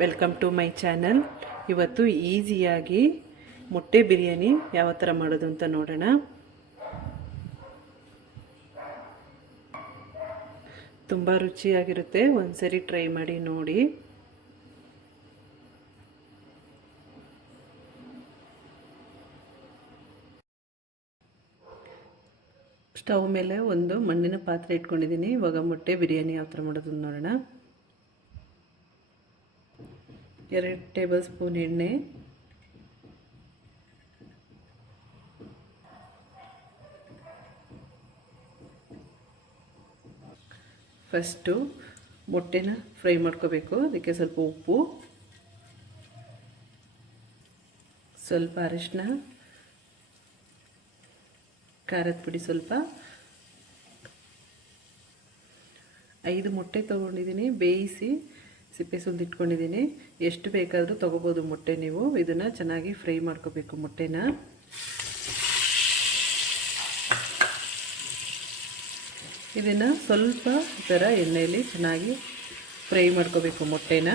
Welcome to my channel ಇವತ್ತು ಈಸಿಯಾಗಿ ಮೊಟ್ಟೆ ಬಿರಿಯಾನಿ ಯಾವ ಥರ ಮಾಡೋದು ಅಂತ ನೋಡೋಣ. ತುಂಬ ರುಚಿಯಾಗಿರುತ್ತೆ. ಒಂದ್ಸರಿ ಟ್ರೈ ಮಾಡಿ ನೋಡಿ. ಸ್ಟವ್ ಮೇಲೆ ಒಂದು ಮಣ್ಣಿನ ಪಾತ್ರೆ ಇಟ್ಕೊಂಡಿದ್ದೀನಿ. ಇವಾಗ ಮೊಟ್ಟೆ ಬಿರಿಯಾನಿ ಯಾವ ಥರ ಮಾಡೋದು ನೋಡೋಣ. ಎರಡು ಟೇಬಲ್ ಸ್ಪೂನ್ ಎಣ್ಣೆ. ಫಸ್ಟು ಮೊಟ್ಟೆನ ಫ್ರೈ ಮಾಡ್ಕೋಬೇಕು, ಅದಕ್ಕೆ ಸ್ವಲ್ಪ ಉಪ್ಪು. ಸ್ವಲ್ಪ ಅರಿಶಿನ ಖಾರದ ಪುಡಿ ಸ್ವಲ್ಪ. ಐದು ಮೊಟ್ಟೆ ತೊಗೊಂಡಿದ್ದೀನಿ, ಬೇಯಿಸಿ. ಸಿಪ್ಪೆ ಸುಲ್ದು ಇಟ್ಕೊಂಡಿದ್ದೀನಿ. ಎಷ್ಟು ಬೇಕಾದರೂ ತೊಗೋಬೋದು ಮೊಟ್ಟೆ ನೀವು. ಇದನ್ನು ಚೆನ್ನಾಗಿ ಫ್ರೈ ಮಾಡ್ಕೋಬೇಕು ಮೊಟ್ಟೆನ. ಇದನ್ನು ಸ್ವಲ್ಪ ಥರ ಎಣ್ಣೆಯಲ್ಲಿ ಚೆನ್ನಾಗಿ ಫ್ರೈ ಮಾಡ್ಕೋಬೇಕು ಮೊಟ್ಟೆನ.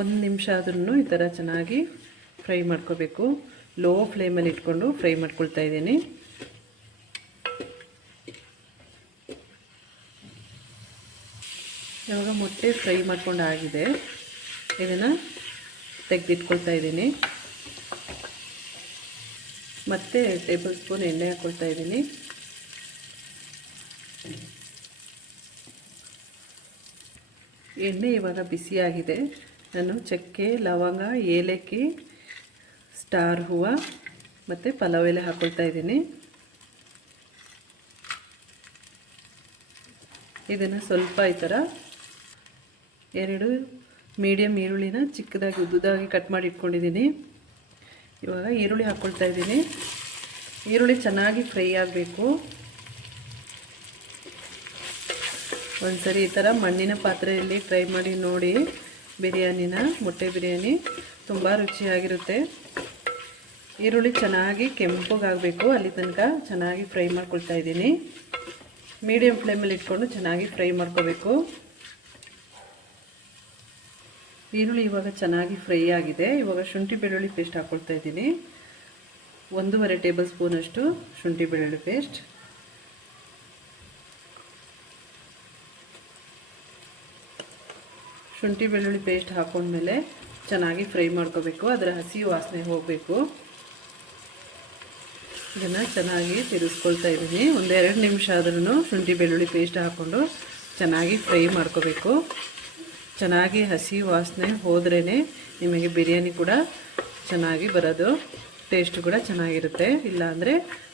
ಒಂದು ನಿಮಿಷ ಆದ್ರೂ ಈ ಥರ ಚೆನ್ನಾಗಿ ಫ್ರೈ ಮಾಡ್ಕೋಬೇಕು. ಲೋ ಫ್ಲೇಮಲ್ಲಿ ಇಟ್ಕೊಂಡು ಫ್ರೈ ಮಾಡ್ಕೊಳ್ತಾ ಇದ್ದೀನಿ. ಇವಾಗ ಮೊಟ್ಟೆ ಫ್ರೈ ಮಾಡ್ಕೊಂಡು ಆಗಿದೆ ಇದನ್ನು ತೆಗೆದಿಟ್ಕೊಳ್ತಾ ಇದ್ದೀನಿ. ಮತ್ತೆ ಟೇಬಲ್ ಸ್ಪೂನ್ ಎಣ್ಣೆ ಹಾಕ್ಕೊಳ್ತಾ ಇದ್ದೀನಿ. ಎಣ್ಣೆ ಇವಾಗ ಬಿಸಿಯಾಗಿದೆ. ನಾನು ಚಕ್ಕೆ, ಲವಂಗ, ಏಲಕ್ಕಿ ಸ್ಟಾರ್ ಹೂವು, ಮತ್ತು ಪಲಾವ್ ಎಲೆ ಹಾಕ್ಕೊಳ್ತಾ ಇದ್ದೀನಿ. ಇದನ್ನು ಸ್ವಲ್ಪ ಈ ಥರ ಎರಡು ಮೀಡಿಯಮ್ ಈರುಳ್ಳಿನ ಚಿಕ್ಕದಾಗಿ, ಉದ್ದುದಾಗಿ ಕಟ್ ಮಾಡಿ ಇಟ್ಕೊಂಡಿದ್ದೀನಿ. ಇವಾಗ ಈರುಳ್ಳಿ ಹಾಕ್ಕೊಳ್ತಾ ಇದ್ದೀನಿ. ಈರುಳ್ಳಿ ಚೆನ್ನಾಗಿ ಫ್ರೈ ಆಗಬೇಕು. ಒಂದ್ಸರಿ ಈ ಥರ ಮಣ್ಣಿನ ಪಾತ್ರೆಯಲ್ಲಿ ಟ್ರೈ ಮಾಡಿ ನೋಡಿ. ಬಿರಿಯಾನಿನ ಮೊಟ್ಟೆ ಬಿರಿಯಾನಿ ತುಂಬ ರುಚಿಯಾಗಿರುತ್ತೆ. ಈರುಳ್ಳಿ ಚೆನ್ನಾಗಿ ಕೆಂಪಗಾಗಬೇಕು. ಅಲ್ಲಿ ತನಕ ಚೆನ್ನಾಗಿ ಫ್ರೈ ಮಾಡ್ಕೊಳ್ತಾ ಇದ್ದೀನಿ. ಮೀಡಿಯಮ್ ಫ್ಲೇಮಲ್ಲಿ ಇಟ್ಕೊಂಡು ಚೆನ್ನಾಗಿ ಫ್ರೈ ಮಾಡ್ಕೋಬೇಕು. ಈರುಳ್ಳಿ ಇವಾಗ ಚೆನ್ನಾಗಿ ಫ್ರೈ ಆಗಿದೆ. ಇವಾಗ ಶುಂಠಿ ಬೆಳ್ಳುಳ್ಳಿ ಪೇಸ್ಟ್ ಹಾಕ್ಕೊಳ್ತಾ ಇದ್ದೀನಿ. ಒಂದೂವರೆ ಟೇಬಲ್ ಸ್ಪೂನಷ್ಟು ಶುಂಠಿ ಬೆಳ್ಳುಳ್ಳಿ ಪೇಸ್ಟ್. ಶುಂಠಿ ಬೆಳ್ಳುಳ್ಳಿ ಪೇಸ್ಟ್ ಹಾಕೊಂಡ್ಮೇಲೆ ಚೆನ್ನಾಗಿ ಫ್ರೈ ಮಾಡ್ಕೋಬೇಕು. ಅದರ ಹಸಿ ವಾಸನೆ ಹೋಗಬೇಕು. ಇದನ್ನು ಚೆನ್ನಾಗಿ ತಿರುಗಿಸ್ಕೊಳ್ತಾ ಇದ್ದೀನಿ. ಒಂದೆರಡು ನಿಮಿಷ ಆದ್ರೂ ಶುಂಠಿ, ಬೆಳ್ಳುಳ್ಳಿ ಪೇಸ್ಟ್ ಹಾಕ್ಕೊಂಡು ಚೆನ್ನಾಗಿ ಫ್ರೈ ಮಾಡ್ಕೋಬೇಕು. ಚೆನ್ನಾಗಿ ಹಸಿ ವಾಸನೆ ಹೋದ್ರೇ ನಿಮಗೆ ಬಿರಿಯಾನಿ ಕೂಡ ಚೆನ್ನಾಗಿ ಬರೋದು ಟೇಸ್ಟ್ ಕೂಡ ಚೆನ್ನಾಗಿರುತ್ತೆ. ಇಲ್ಲಾಂದರೆ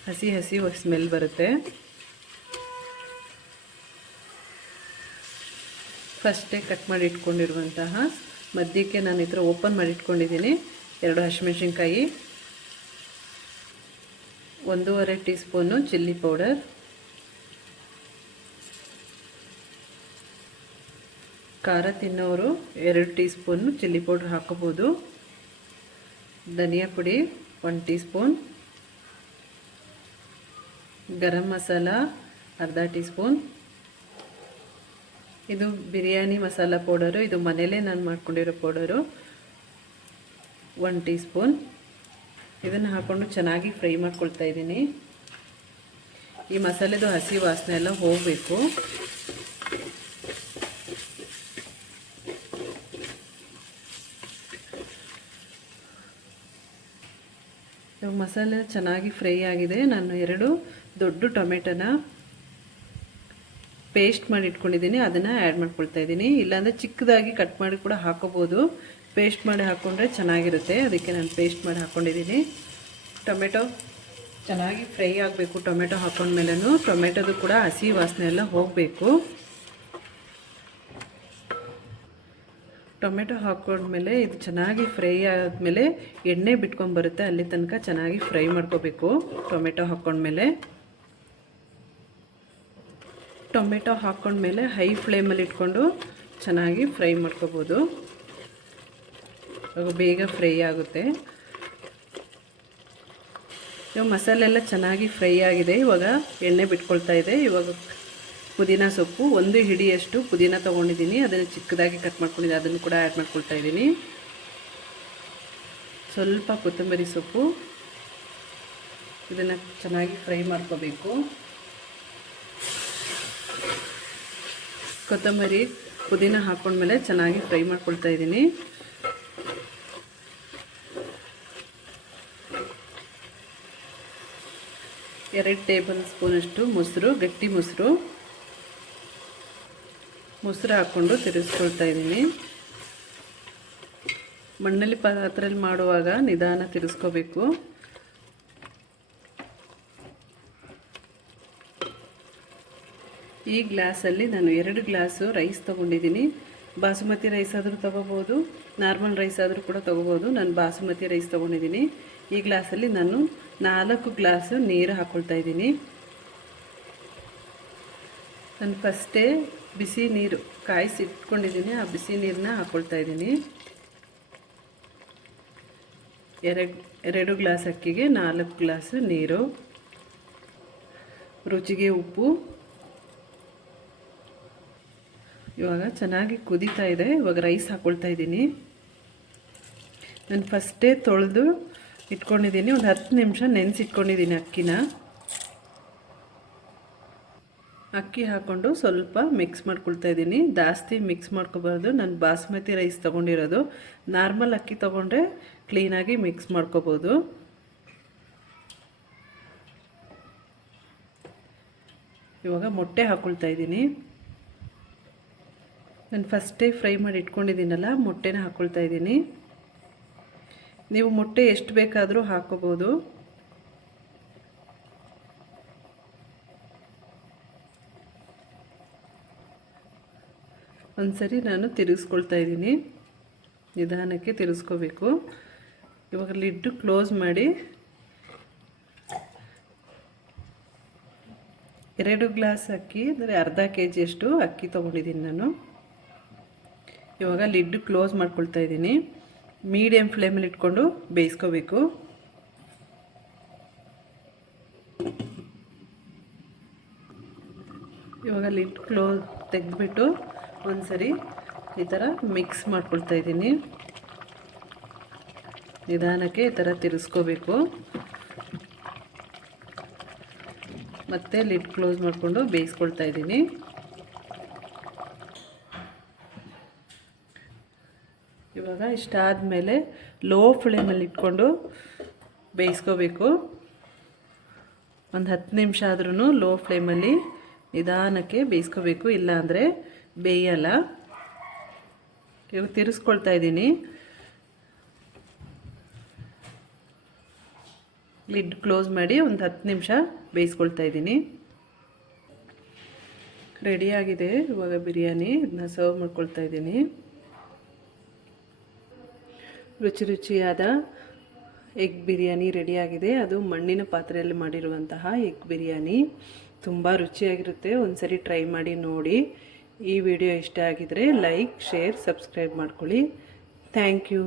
ಹಸಿ ಹಸಿ ಸ್ಮೆಲ್ ಬರುತ್ತೆ. ಫಸ್ಟೇ ಕಟ್ ಮಾಡಿ ಇಟ್ಕೊಂಡಿರುವಂತಹ ಮಧ್ಯಕ್ಕೆ ನಾನು ಈ ಓಪನ್ ಮಾಡಿ ಇಟ್ಕೊಂಡಿದ್ದೀನಿ. ಎರಡು ಹಸಿಮೆಣ್ಸಿನ್ಕಾಯಿ ಒಂದೂವರೆ ಟೀ ಸ್ಪೂನು ಚಿಲ್ಲಿ ಪೌಡರ್. ಖಾರ ತಿನ್ನೋರು ಎರಡು ಟೀ ಸ್ಪೂನು ಚಿಲ್ಲಿ ಪೌಡ್ರ್ ಹಾಕೋಬೋದು ಧನಿಯಾ ಪುಡಿ one teaspoon garam masala ಅರ್ಧ ಟೀ ಸ್ಪೂನ್ ಇದು ಬಿರಿಯಾನಿ ಮಸಾಲ ಪೌಡರು, ಇದು ಮನೇಲೇ ನಾನು ಮಾಡ್ಕೊಂಡಿರೋ ಪೌಡರು. ಒನ್ ಟೀ ಸ್ಪೂನ್ ಇದನ್ನು ಹಾಕ್ಕೊಂಡು ಚೆನ್ನಾಗಿ ಫ್ರೈ ಮಾಡ್ಕೊಳ್ತಾ ಇದ್ದೀನಿ. ಈ ಮಸಾಲೆದು ಹಸಿ ವಾಸನೆ ಎಲ್ಲ ಹೋಗಬೇಕು. ಮಸಾಲೆ ಚೆನ್ನಾಗಿ ಫ್ರೈ ಆಗಿದೆ. ನಾನು ಎರಡು ದೊಡ್ಡ ಟೊಮೆಟೊನ ಪೇಸ್ಟ್ ಮಾಡಿ ಇಟ್ಕೊಂಡಿದ್ದೀನಿ. ಅದನ್ನು ಆ್ಯಡ್ ಮಾಡ್ಕೊಳ್ತಾ ಇದ್ದೀನಿ. ಇಲ್ಲಾಂದರೆ ಚಿಕ್ಕದಾಗಿ ಕಟ್ ಮಾಡಿ ಕೂಡ ಹಾಕೋಬೋದು. ಪೇಸ್ಟ್ ಮಾಡಿ ಹಾಕ್ಕೊಂಡ್ರೆ ಚೆನ್ನಾಗಿರುತ್ತೆ. ಅದಕ್ಕೆ ನಾನು ಪೇಸ್ಟ್ ಮಾಡಿ ಹಾಕ್ಕೊಂಡಿದ್ದೀನಿ ಟೊಮೆಟೊ ಚೆನ್ನಾಗಿ ಫ್ರೈ ಆಗಬೇಕು. ಟೊಮೆಟೊ ಹಾಕೊಂಡ್ಮೇಲೂ ಟೊಮೆಟೊದು ಕೂಡ ಹಸಿ ವಾಸನೆ ಎಲ್ಲ ಹೋಗಬೇಕು. ಟೊಮೆಟೊ ಹಾಕ್ಕೊಂಡ್ಮೇಲೆ ಇದು ಚೆನ್ನಾಗಿ ಫ್ರೈ ಆದಮೇಲೆ ಎಣ್ಣೆ ಬಿಟ್ಕೊಂಡ್ಬರುತ್ತೆ. ಅಲ್ಲಿ ತನಕ ಚೆನ್ನಾಗಿ ಫ್ರೈ ಮಾಡ್ಕೋಬೇಕು ಟೊಮೆಟೊ ಹಾಕ್ಕೊಂಡ್ಮೇಲೆ ಟೊಮೆಟೊ ಹಾಕ್ಕೊಂಡ್ಮೇಲೆ ಹೈ ಫ್ಲೇಮಲ್ಲಿ ಇಟ್ಕೊಂಡು ಚೆನ್ನಾಗಿ ಫ್ರೈ ಮಾಡ್ಕೋಬೋದು. ಬೇಗ ಫ್ರೈ ಆಗುತ್ತೆ. ಇವಾಗ ಮಸಾಲೆ ಎಲ್ಲ ಚೆನ್ನಾಗಿ ಫ್ರೈ ಆಗಿದೆ. ಇವಾಗ ಎಣ್ಣೆ ಬಿಟ್ಕೊಳ್ತಾ ಇದೆ. ಇವಾಗ ಪುದೀನ ಸೊಪ್ಪು, ಒಂದು ಹಿಡಿಯಷ್ಟು ಪುದೀನ ತೊಗೊಂಡಿದ್ದೀನಿ. ಅದನ್ನು ಚಿಕ್ಕದಾಗಿ ಕಟ್ ಮಾಡ್ಕೊಂಡಿದ್ದೆ. ಅದನ್ನು ಕೂಡ ಆ್ಯಡ್ ಮಾಡ್ಕೊಳ್ತಾ ಇದ್ದೀನಿ. ಸ್ವಲ್ಪ ಕೊತ್ತಂಬರಿ ಸೊಪ್ಪು. ಇದನ್ನು ಚೆನ್ನಾಗಿ ಫ್ರೈ ಮಾಡ್ಕೋಬೇಕು. ಕೊತ್ತಂಬರಿ ಪುದೀನ ಹಾಕ್ಕೊಂಡ್ಮೇಲೆ ಚೆನ್ನಾಗಿ ಫ್ರೈ ಮಾಡ್ಕೊಳ್ತಾ ಇದ್ದೀನಿ. ಎರಡು ಟೇಬಲ್ ಸ್ಪೂನಷ್ಟು ಮೊಸರು, ಗಟ್ಟಿ ಮೊಸರು. ಮೊಸರು ಹಾಕ್ಕೊಂಡು ತಿರುಗಿಸ್ಕೊಳ್ತಾ ಇದ್ದೀನಿ. ಮಣ್ಣಲ್ಲಿ ಪಾತ್ರೆಯಲ್ಲಿ ಮಾಡುವಾಗ ನಿಧಾನ ತಿರುಗಿಸ್ಕೋಬೇಕು. ಈ ಗ್ಲಾಸಲ್ಲಿ ನಾನು ಎರಡು ಗ್ಲಾಸು ರೈಸ್ ತೊಗೊಂಡಿದ್ದೀನಿ. ಬಾಸುಮತಿ ರೈಸ್ ಆದರೂ ತೊಗೋಬೋದು, ನಾರ್ಮಲ್ ರೈಸ್ ಆದರೂ ಕೂಡ ತೊಗೋಬೋದು. ನಾನು ಬಾಸುಮತಿ ರೈಸ್ ತೊಗೊಂಡಿದ್ದೀನಿ. ಈ ಗ್ಲಾಸಲ್ಲಿ ನಾನು ನಾಲ್ಕು ಗ್ಲಾಸು ನೀರು ಹಾಕ್ಕೊಳ್ತಾ ಇದ್ದೀನಿ. ನಾನು ಫಸ್ಟೇ ಬಿಸಿ ನೀರು ಕಾಯಿಸಿ ಇಟ್ಕೊಂಡಿದ್ದೀನಿ. ಆ ಬಿಸಿ ನೀರನ್ನ ಹಾಕ್ಕೊಳ್ತಾ ಇದ್ದೀನಿ. ಎರಡು ಎರಡು ಗ್ಲಾಸ್ ಅಕ್ಕಿಗೆ ನಾಲ್ಕು ಗ್ಲಾಸ್ ನೀರು. ರುಚಿಗೆ ಉಪ್ಪು. ಇವಾಗ ಚೆನ್ನಾಗಿ ಕುದೀತಾ ಇದೆ. ಇವಾಗ ರೈಸ್ ಹಾಕ್ಕೊಳ್ತಾ ಇದ್ದೀನಿ. ನಾನು ಫಸ್ಟೇ ತೊಳೆದು ಇಟ್ಕೊಂಡಿದ್ದೀನಿ. ಒಂದು ಹತ್ತು ನಿಮಿಷ ನೆನೆಸಿಟ್ಕೊಂಡಿದ್ದೀನಿ ಅಕ್ಕಿನ. ಅಕ್ಕಿ ಹಾಕ್ಕೊಂಡು ಸ್ವಲ್ಪ ಮಿಕ್ಸ್ ಮಾಡ್ಕೊಳ್ತಾ ಇದ್ದೀನಿ. ಜಾಸ್ತಿ ಮಿಕ್ಸ್ ಮಾಡ್ಕೋಬಾರ್ದು. ನಾನು ಬಾಸ್ಮತಿ ರೈಸ್ ತೊಗೊಂಡಿರೋದು. ನಾರ್ಮಲ್ ಅಕ್ಕಿ ತೊಗೊಂಡ್ರೆ ಕ್ಲೀನಾಗಿ ಮಿಕ್ಸ್ ಮಾಡ್ಕೋಬೋದು. ಇವಾಗ ಮೊಟ್ಟೆ ಹಾಕ್ಕೊಳ್ತಾ ಇದ್ದೀನಿ. ನಾನು ಫಸ್ಟೇ ಫ್ರೈ ಮಾಡಿ ಇಟ್ಕೊಂಡಿದ್ದೀನಲ್ಲ, ಮೊಟ್ಟೆನ ಹಾಕ್ಕೊಳ್ತಾ ಇದ್ದೀನಿ. ನೀವು ಮೊಟ್ಟೆ ಎಷ್ಟು ಬೇಕಾದರೂ ಹಾಕೋಬೋದು. ಒಂದ್ಸರಿ ನಾನು ತಿರುಗಿಸ್ಕೊಳ್ತಾ ಇದ್ದೀನಿ. ನಿಧಾನಕ್ಕೆ ತಿರುಗಿಸ್ಕೋಬೇಕು. ಇವಾಗ ಲಿಡ್ಡು ಕ್ಲೋಸ್ ಮಾಡಿ ಎರಡು ಗ್ಲಾಸ್ ಅಕ್ಕಿ, ಅಂದರೆ ಅರ್ಧ ಕೆ ಜಿಯಷ್ಟು ಅಕ್ಕಿ ತೊಗೊಂಡಿದ್ದೀನಿ ನಾನು. ಇವಾಗ ಲಿಡ್ಡು ಕ್ಲೋಸ್ ಮಾಡ್ಕೊಳ್ತಾ ಇದ್ದೀನಿ. ಮೀಡಿಯಮ್ ಫ್ಲೇಮಲ್ಲಿ ಇಟ್ಕೊಂಡು ಬೇಯಿಸ್ಕೋಬೇಕು. ಇವಾಗ ಲಿಡ್ ಕ್ಲೋಸ್ ತೆಗೆದ್ಬಿಟ್ಟು ಒಂದ್ಸರಿ ಈ ಥರ ಮಿಕ್ಸ್ ಮಾಡ್ಕೊಳ್ತಾ ಇದ್ದೀನಿ. ನಿಧಾನಕ್ಕೆ ಈ ಥರ ತಿರ್ಸ್ಕೋಬೇಕು. ಮತ್ತೆ ಲಿಡ್ ಕ್ಲೋಸ್ ಮಾಡಿಕೊಂಡು ಬೇಯಿಸ್ಕೊಳ್ತಾ ಇದ್ದೀನಿ. ಇವಾಗ ಇಷ್ಟಾದಮೇಲೆ ಲೋ ಫ್ಲೇಮಲ್ಲಿ ಇಟ್ಕೊಂಡು ಬೇಯಿಸ್ಕೋಬೇಕು. ಒಂದು ಹತ್ತು ನಿಮಿಷ ಆದ್ರೂ ಲೋ ಫ್ಲೇಮಲ್ಲಿ ನಿಧಾನಕ್ಕೆ ಬೇಯಿಸ್ಕೋಬೇಕು. ಇಲ್ಲಾಂದರೆ ಬೇಯಲ್ಲ. ಇವಾಗ ತಿರ್ಸ್ಕೊಳ್ತಾ ಇದ್ದೀನಿ. ಲಿಡ್ ಕ್ಲೋಸ್ ಮಾಡಿ ಒಂದು ಹತ್ತು ನಿಮಿಷ ಬೇಯಿಸ್ಕೊಳ್ತಾ ಇದ್ದೀನಿ. ರೆಡಿಯಾಗಿದೆ ಇವಾಗ ಬಿರಿಯಾನಿ. ಇದನ್ನ ಸರ್ವ್ ಮಾಡ್ಕೊಳ್ತಾ ಇದ್ದೀನಿ. ರುಚಿ ರುಚಿಯಾದ ಎಗ್ ಬಿರಿಯಾನಿ ರೆಡಿಯಾಗಿದೆ. ಅದು ಮಣ್ಣಿನ ಪಾತ್ರೆಯಲ್ಲಿ ಮಾಡಿರುವಂತಹ ಎಗ್ ಬಿರಿಯಾನಿ. ತುಂಬ ರುಚಿಯಾಗಿರುತ್ತೆ. ಒಂದ್ಸರಿ ಟ್ರೈ ಮಾಡಿ ನೋಡಿ. ಈ ವಿಡಿಯೋ ಇಷ್ಟ ಆಗಿದರೆ ಲೈಕ್, ಶೇರ್, ಸಬ್ಸ್ಕ್ರೈಬ್ ಮಾಡ್ಕೊಳ್ಳಿ. Thank you.